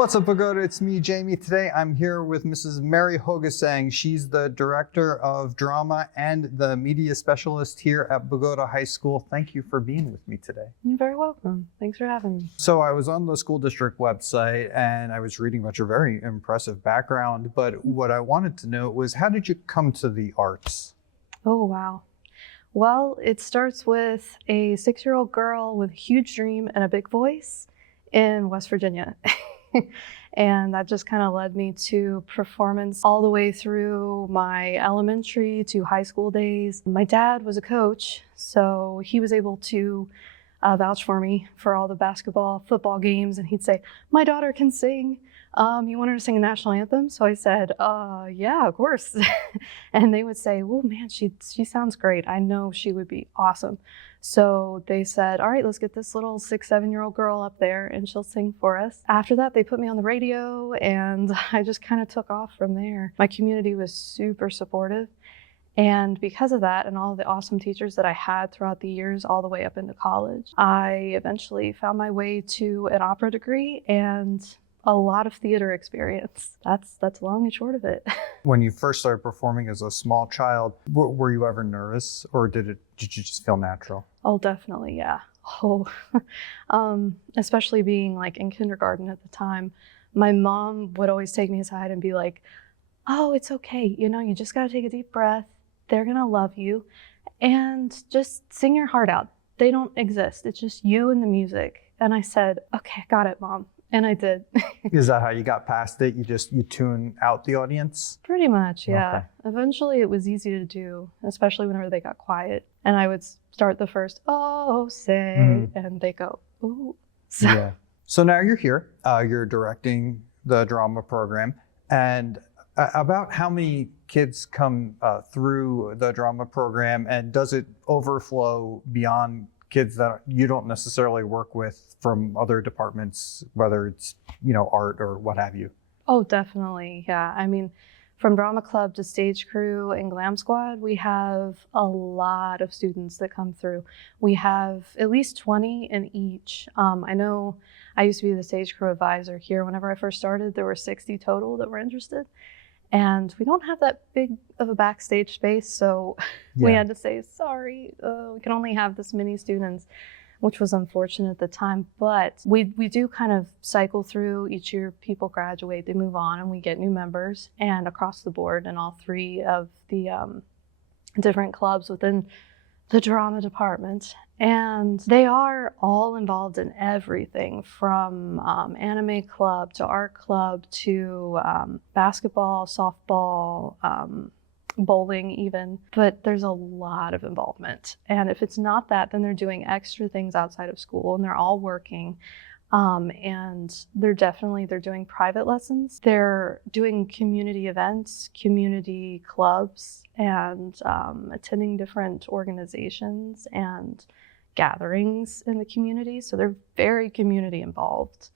What's up, Bogota? It's me, Jamie. Today I'm here with Mrs. Mary Hochesang. She's the Director of Drama and the Media Specialist here at Bogota High School. Thank you for being with me today. You're very welcome. Thanks for having me. So I was on the school district website and I was reading about your very impressive background, but what I wanted to know was, how did you come to the arts? Oh, wow. Well, it starts with a 6-year-old girl with a huge dream and a big voice in West Virginia. And that just kind of led me to performance all the way through my elementary to high school days. My dad was a coach, so he was able to vouch for me for all the basketball, football games, and he'd say, "My daughter can sing. You want her to sing a national anthem?" So I said, yeah, of course. And they would say, "Oh man, she sounds great. I know she would be awesome." So they said, "All right, let's get this little 6-7-year-old girl up there and she'll sing for us." After that, they put me on the radio and I just kind of took off from there. My community was super supportive. And because of that and all of the awesome teachers that I had throughout the years, all the way up into college, I eventually found my way to an opera degree and a lot of theater experience. That's long and short of it. When you first started performing as a small child, were you ever nervous, or did you just feel natural? Oh, definitely, yeah. Oh, especially being like in kindergarten at the time, my mom would always take me aside and be like, "Oh, it's okay. You just got to take a deep breath. They're going to love you. And just sing your heart out. They don't exist. It's just you and the music." And I said, "Okay, got it, Mom." And I did. Is that how you got past it? You tune out the audience? Pretty much, yeah. Okay. Eventually it was easy to do, especially whenever they got quiet. And I would start the first, "Oh, say," and they go, "Ooh." So. Yeah. So now you're here, you're directing the drama program, and about how many kids come through the drama program, and does it overflow beyond kids that you don't necessarily work with from other departments, whether it's, art or what have you? Oh, definitely. Yeah. I mean, from drama club to stage crew and glam squad, we have a lot of students that come through. We have at least 20 in each. I know I used to be the stage crew advisor here. Whenever I first started, there were 60 total that were interested. And we don't have that big of a backstage space, so we had to say, "Sorry, we can only have this many students," which was unfortunate at the time. But we do kind of cycle through. Each year people graduate, they move on, and we get new members. And across the board in all 3 of the different clubs within the drama department. And they are all involved in everything from anime club to art club to basketball, softball, bowling even. But there's a lot of involvement. And if it's not that, then they're doing extra things outside of school, and they're all working. And they're doing private lessons. They're doing community events, community clubs, and attending different organizations and gatherings in the community. So they're very community involved.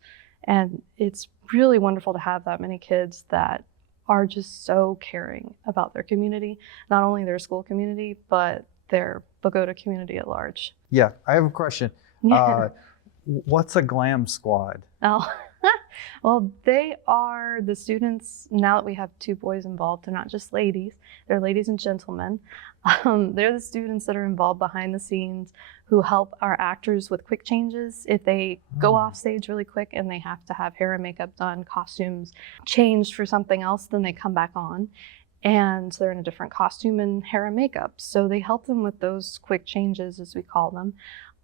And it's really wonderful to have that many kids that are just so caring about their community, not only their school community, but their Bogota community at large. Yeah, I have a question. Yeah. What's a glam squad? Oh, well, they are the students, now that we have 2 boys involved, they're not just ladies, they're ladies and gentlemen. They're the students that are involved behind the scenes who help our actors with quick changes. If they go off stage really quick and they have to have hair and makeup done, costumes changed for something else, then they come back on. And they're in a different costume and hair and makeup. So they help them with those quick changes, as we call them.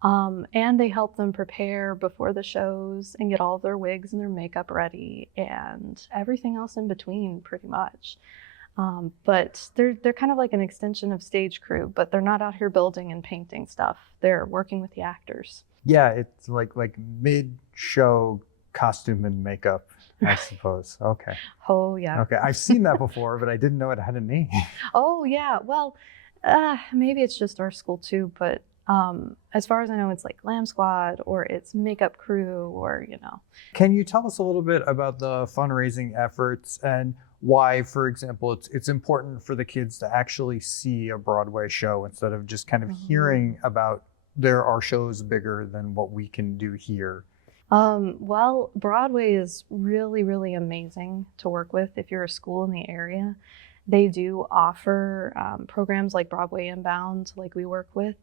And they help them prepare before the shows and get all of their wigs and their makeup ready and everything else in between, pretty much. But they're kind of like an extension of stage crew, but they're not out here building and painting stuff. They're working with the actors. Yeah, it's like mid-show costume and makeup, I suppose. Okay. Oh, yeah. Okay, I've seen that before, but I didn't know it had a name. Oh, yeah. Well, maybe it's just our school too, but as far as I know, it's like glam squad or it's makeup crew or, Can you tell us a little bit about the fundraising efforts and why, for example, it's important for the kids to actually see a Broadway show instead of just kind of hearing about there are shows bigger than what we can do here? Well, Broadway is really, really amazing to work with if you're a school in the area. They do offer programs like Broadway Inbound, like we work with,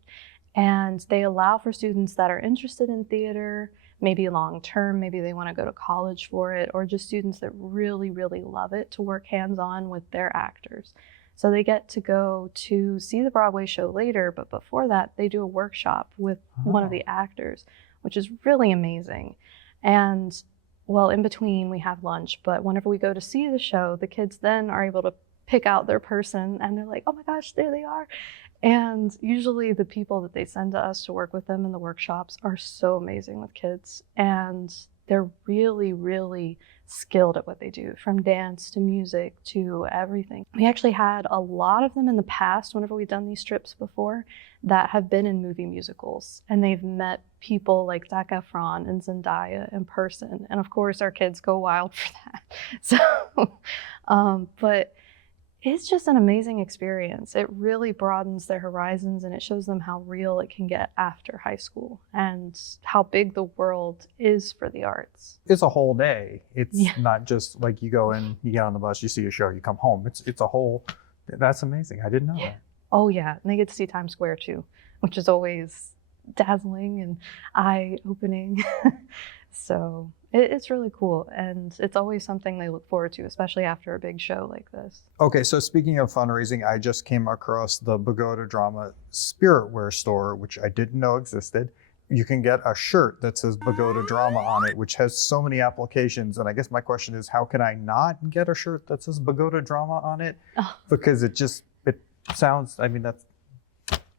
and they allow for students that are interested in theater, maybe long term, maybe they want to go to college for it, or just students that really, really love it to work hands on with their actors. So they get to go to see the Broadway show later, but before that, they do a workshop with one of the actors, which is really amazing. And well, in between we have lunch, but whenever we go to see the show, the kids then are able to pick out their person and they're like, oh my gosh, there they are. And usually the people that they send to us to work with them in the workshops are so amazing with kids. And they're really, really skilled at what they do, from dance to music to everything. We actually had a lot of them in the past, whenever we've done these trips before, that have been in movie musicals. And they've met people like Zac Efron and Zendaya in person. And of course, our kids go wild for that. So, but it's just an amazing experience. It really broadens their horizons and it shows them how real it can get after high school and how big the world is for the arts. It's a whole day. It's not just like you go in, you get on the bus, you see a show, you come home. It's a whole, that's amazing. I didn't know that. Oh yeah, and they get to see Times Square too, which is always dazzling and eye-opening. So it's really cool, and it's always something they look forward to, especially after a big show like this. Okay, so speaking of fundraising, I just came across the Bogota Drama Spirit Wear store, which I didn't know existed. You can get a shirt that says Bogota Drama on it, which has so many applications. And I guess my question is, how can I not get a shirt that says Bogota Drama on it? Oh. Because it sounds, I mean, that's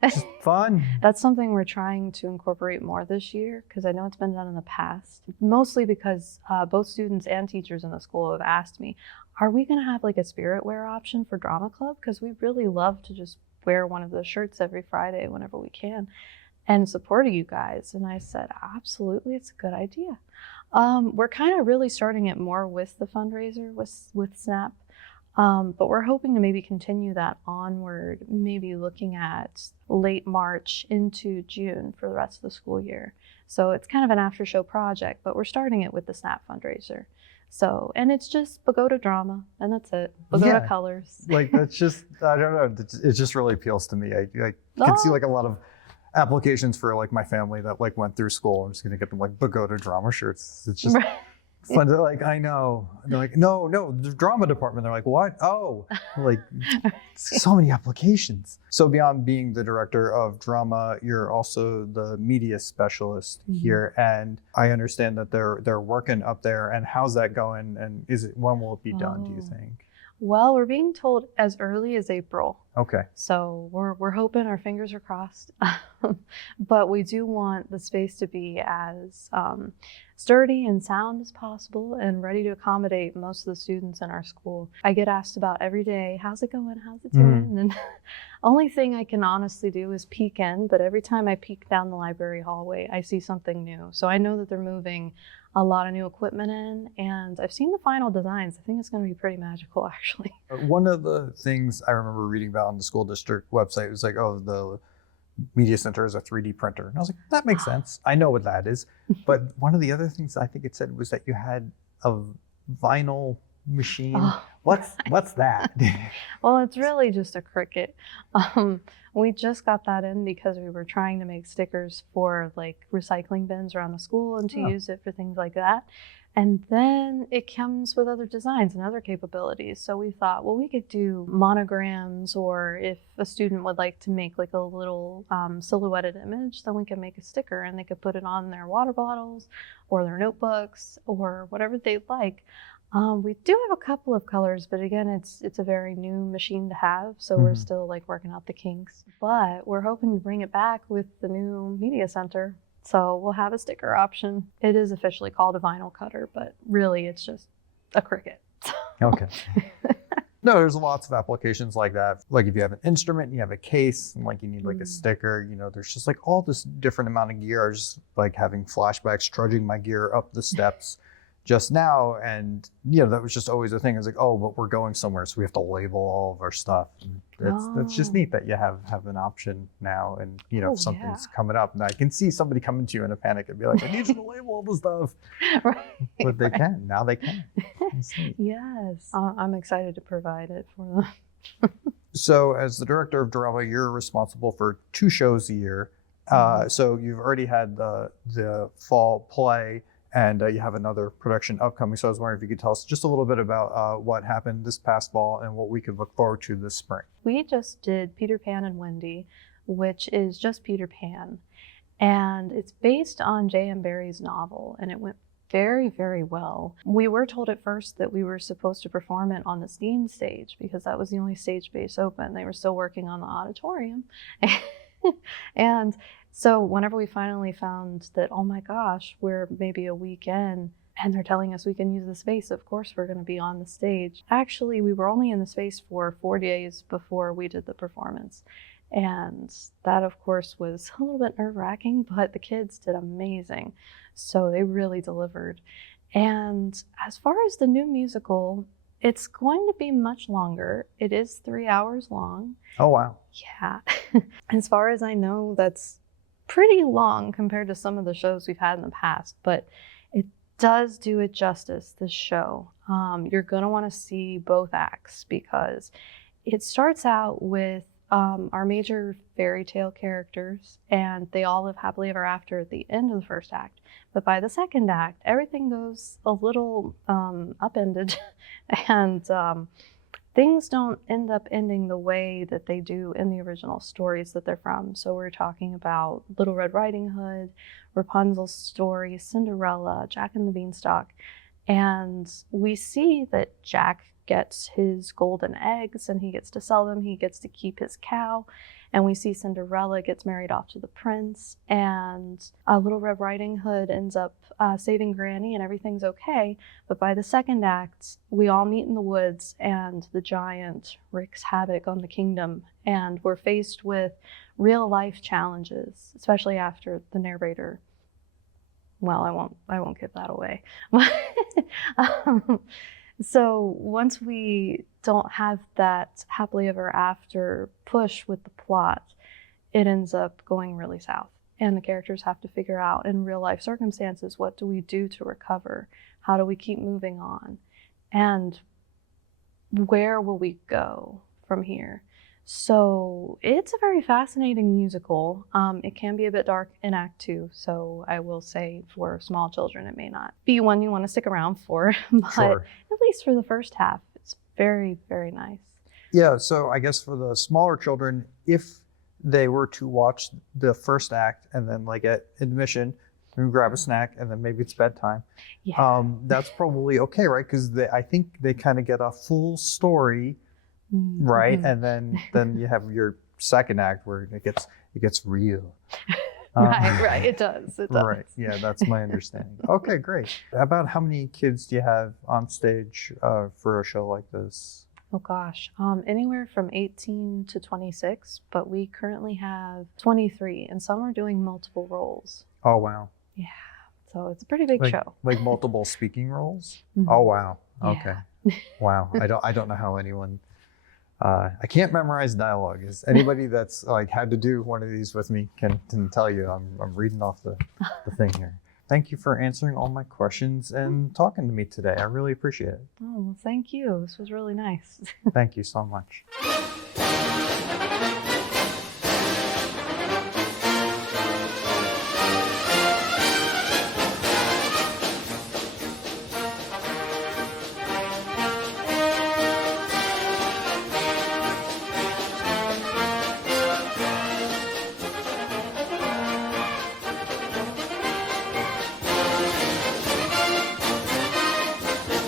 just fun. That's something we're trying to incorporate more this year, because I know it's been done in the past, mostly because both students and teachers in the school have asked me, are we going to have like a spirit wear option for drama club? Because we really love to just wear one of those shirts every Friday whenever we can and support you guys. And I said, absolutely, it's a good idea. We're kind of really starting it more with the fundraiser with SNAP. But we're hoping to maybe continue that onward, maybe looking at late March into June for the rest of the school year. So it's kind of an after show project, but we're starting it with the SNAP fundraiser. So, and it's just Bogota Drama, and that's it. Bogota colors. Like, that's just, I don't know, it just really appeals to me. I can see like a lot of applications for like my family that like went through school. I'm just going to get them like Bogota Drama shirts. It's just... fun. They're like, I know. And they're like, no, the drama department. They're like, what? Oh, like so many applications. So beyond being the director of drama, you're also the media specialist here. And I understand that they're working up there. And how's that going? And when will it be done, do you think? Well, we're being told as early as April. Okay. So we're hoping, our fingers are crossed. But we do want the space to be as sturdy and sound as possible and ready to accommodate most of the students in our school. I get asked about every day, how's it going? How's it doing? And only thing I can honestly do is peek in, but every time I peek down the library hallway, I see something new. So I know that they're moving a lot of new equipment in, and I've seen the final designs. I think it's going to be pretty magical, actually. One of the things I remember reading about on the school district website was like, oh, the media center is a 3D printer. And I was like, that makes sense. I know what that is. But one of the other things I think it said was that you had a vinyl machine. Oh, what's that? Well, it's really just a Cricut. We just got that in because we were trying to make stickers for like recycling bins around the school and to use it for things like that. And then it comes with other designs and other capabilities. So we thought, well, we could do monograms, or if a student would like to make like a little silhouetted image, then we can make a sticker and they could put it on their water bottles or their notebooks or whatever they'd like. We do have a couple of colors, but again, it's a very new machine to have, so we're still like working out the kinks. But we're hoping to bring it back with the new media center. So we'll have a sticker option. It is officially called a vinyl cutter, but really it's just a Cricut. Okay. No, there's lots of applications like that. Like if you have an instrument and you have a case and like you need like a sticker, you know, there's just like all this different amount of gear. I was just like having flashbacks, trudging my gear up the steps, just now, and you know that was just always a thing. It's like, oh, but we're going somewhere, so we have to label all of our stuff. And that's just neat that you have an option now, and you know if something's coming up, and I can see somebody coming to you in a panic and be like, I need you to label all the stuff. Right. But they can now. They can. Yes, I'm excited to provide it for them. So, as the director of drama, you're responsible for 2 shows a year. So you've already had the fall play, and you have another production upcoming. So I was wondering if you could tell us just a little bit about what happened this past fall and what we could look forward to this spring. We just did Peter Pan and Wendy, which is just Peter Pan. And it's based on J.M. Barrie's novel, and it went very, very well. We were told at first that we were supposed to perform it on the Steam stage because that was the only stage space open. They were still working on the auditorium. And so whenever we finally found that, oh my gosh, we're maybe a week in and they're telling us we can use the space, of course we're going to be on the stage. Actually, we were only in the space for 4 days before we did the performance. And that, of course, was a little bit nerve-wracking, but the kids did amazing. So they really delivered. And as far as the new musical, it's going to be much longer. It is 3 hours long. Oh, wow. Yeah. As far as I know, that's pretty long compared to some of the shows we've had in the past, but it does do it justice, this show. You're going to want to see both acts because it starts out with our major fairy tale characters, and they all live happily ever after at the end of the first act. But by the second act, everything goes a little upended, and things don't end up ending the way that they do in the original stories that they're from. So we're talking about Little Red Riding Hood, Rapunzel's story, Cinderella, Jack and the Beanstalk, and we see that Jack gets his golden eggs and he gets to sell them. He gets to keep his cow. And we see Cinderella gets married off to the prince, and Little Red Riding Hood ends up saving Granny and everything's okay. But by the second act, we all meet in the woods and the giant wreaks havoc on the kingdom, and we're faced with real life challenges, especially after the narrator. Well, I won't give that away. So once we don't have that happily ever after push with the plot, it ends up going really south. And the characters have to figure out in real life circumstances, what do we do to recover? How do we keep moving on? And where will we go from here? So it's a very fascinating musical. It can be a bit dark in Act 2, so I will say for small children it may not be one you want to stick around for, but Sure. At least for the first half, it's very, very nice. Yeah, so I guess for the smaller children, if they were to watch the first act and then like at admission, grab a snack and then maybe it's bedtime, that's probably okay, right? Because I think they kind of get a full story. Right, and then you have your second act where it gets real. Right, it does. Right, yeah, that's my understanding. Okay, great. About how many kids do you have on stage for a show like this? Oh gosh, anywhere from 18 to 26, but we currently have 23, and some are doing multiple roles. Oh wow. Yeah, so it's a pretty big show. Like multiple speaking roles? Mm-hmm. Oh wow. Okay. Yeah. Wow. I don't know how anyone. I can't memorize dialogue. Is anybody that's like had to do one of these with me can tell you I'm reading off the thing here. Thank you for answering all my questions and talking to me today. I really appreciate it. Oh, well, thank you. This was really nice. Thank you so much.